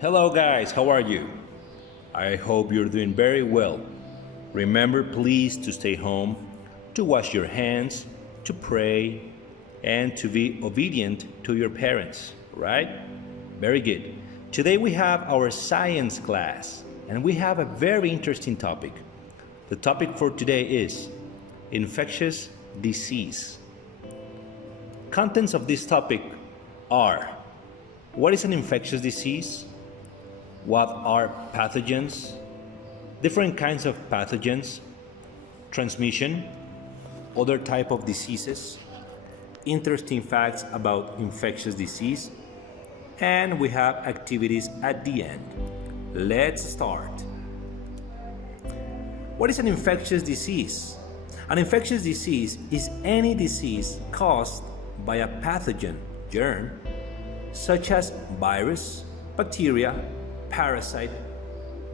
Hello guys, how are you? I hope you're doing very well. Remember please to stay home, to wash your hands, to pray, and to be obedient to your parents, right? Very good. Today we have our science class and we have a very interesting topic. The topic for today is infectious disease. Contents of this topic are: what is an infectious disease? What are pathogens? Different kinds of pathogens, transmission, other type of diseases, interesting facts about infectious disease, and we have activities at the end. Let's start. What is an infectious disease? An infectious disease is any disease caused by a pathogen, germ, such as virus, bacteria, parasite,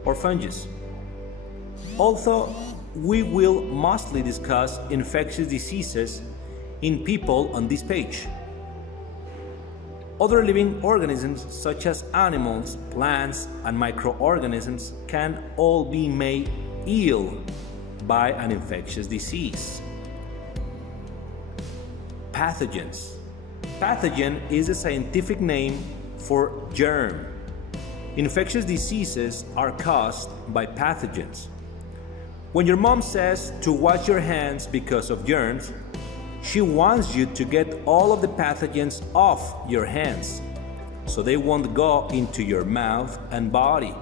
or fungus. Although we will mostly discuss infectious diseases in people on this page. Other living organisms such as animals, plants, and microorganisms can all be made ill by an infectious disease. Pathogens. Pathogen is a scientific name for germ. Infectious diseases are caused by pathogens. When your mom says to wash your hands because of germs, she wants you to get all of the pathogens off your hands so they won't go into your mouth and body.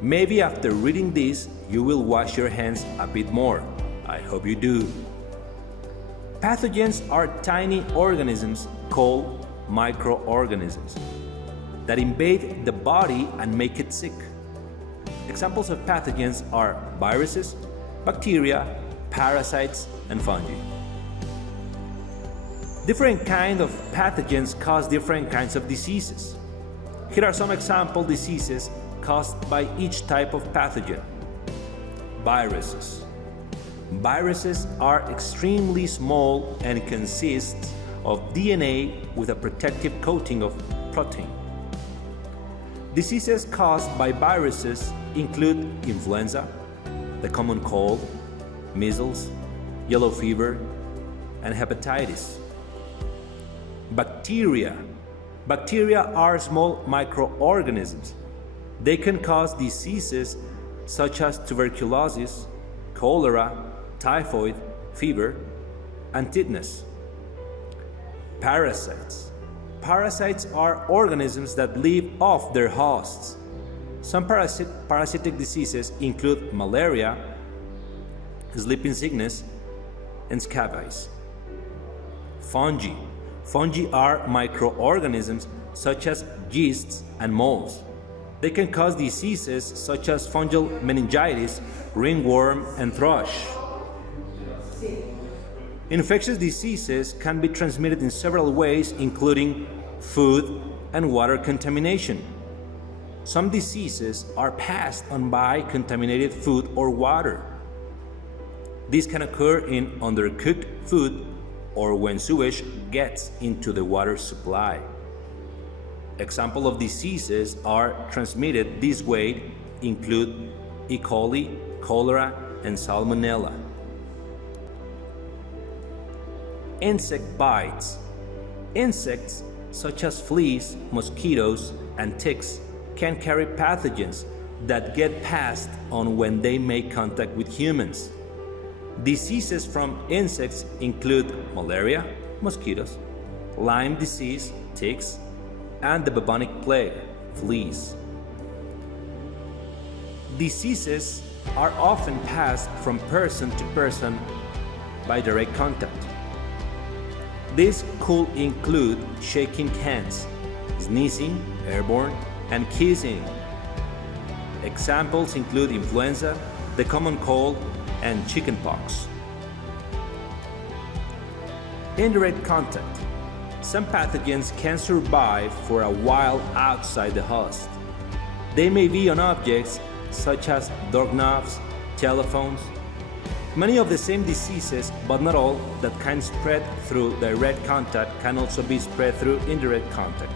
Maybe after reading this, you will wash your hands a bit more. I hope you do. Pathogens are tiny organisms called microorganisms that invade the body and make it sick. Examples of pathogens are viruses, bacteria, parasites, and fungi. Different kinds of pathogens cause different kinds of diseases. Here are some example diseases caused by each type of pathogen. Viruses. Viruses are extremely small and consist of DNA with a protective coating of protein. Diseases caused by viruses include influenza, the common cold, measles, yellow fever, and hepatitis. Bacteria. Bacteria are small microorganisms. They can cause diseases such as tuberculosis, cholera, typhoid, fever, and tetanus. Parasites. Parasites are organisms that live off their hosts. Some parasitic diseases include malaria, sleeping sickness, and scabies. Fungi. Fungi are microorganisms such as yeasts and molds. They can cause diseases such as fungal meningitis, ringworm, and thrush. Infectious diseases can be transmitted in several ways, including food and water contamination. Some diseases are passed on by contaminated food or water. This can occur in undercooked food or when sewage gets into the water supply. Examples of diseases are transmitted this way include E. coli, cholera, and salmonella. Insect bites. Insects such as fleas, mosquitoes, and ticks can carry pathogens that get passed on when they make contact with humans. Diseases from insects include malaria, mosquitoes, Lyme disease, ticks, and the bubonic plague, fleas. Diseases are often passed from person to person by direct contact. This could include shaking hands, sneezing, airborne, and kissing. Examples include influenza, the common cold, and chickenpox. Indirect contact. Some pathogens can survive for a while outside the host. They may be on objects such as doorknobs, telephones. Many of the same diseases, but not all, that can spread through direct contact can also be spread through indirect contact.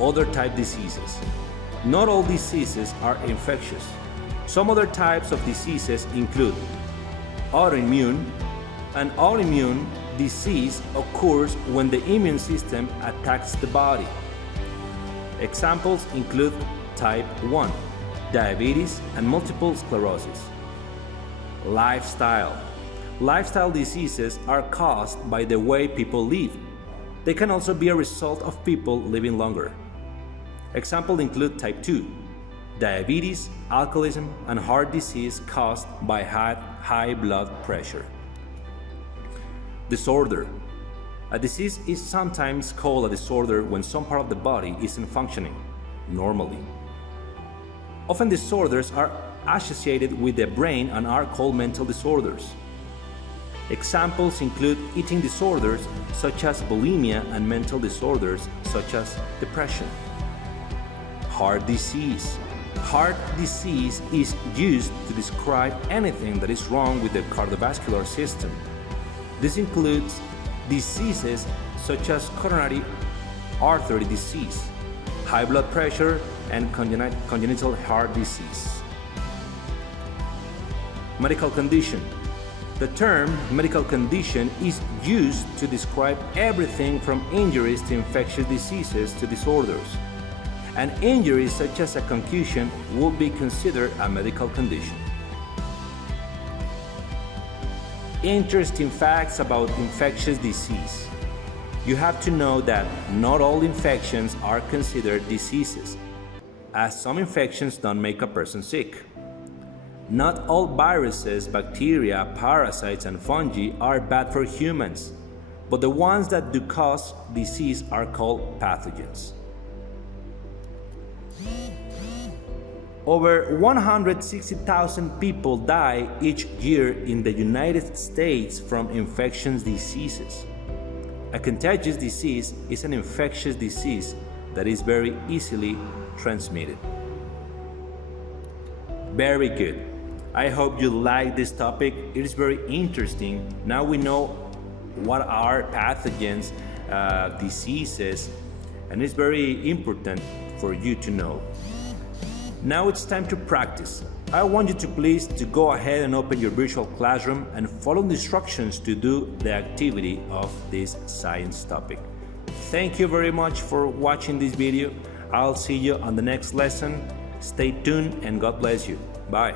Other type diseases. Not all diseases are infectious. Some other types of diseases include autoimmune. An autoimmune disease occurs when the immune system attacks the body. Examples include type 1, diabetes, and multiple sclerosis. Lifestyle. Lifestyle diseases are caused by the way people live. They can also be a result of people living longer. Examples include type 2, diabetes, alcoholism, and heart disease caused by high blood pressure. Disorder. A disease is sometimes called a disorder when some part of the body isn't functioning normally. Often disorders are associated with the brain and are called mental disorders. Examples include eating disorders such as bulimia and mental disorders such as depression. Heart disease. Heart disease is used to describe anything that is wrong with the cardiovascular system. This includes diseases such as coronary artery disease, high blood pressure, and congenital heart disease. Medical condition. The term medical condition is used to describe everything from injuries to infectious diseases to disorders. An injury such as a concussion will be considered a medical condition. Interesting facts about infectious disease. You have to know that not all infections are considered diseases, as some infections don't make a person sick. Not all viruses, bacteria, parasites, and fungi are bad for humans, but the ones that do cause disease are called pathogens. Over 160,000 people die each year in the United States from infectious diseases. A contagious disease is an infectious disease that is very easily transmitted. Very good. I hope you like this topic. It is very interesting. Now we know what are pathogens, diseases, and it's very important for you to know. Now it's time to practice. I want you to please go ahead and open your virtual classroom and follow the instructions to do the activity of this science topic. Thank you very much for watching this video. I'll see you on the next lesson. Stay tuned and God bless you. Bye.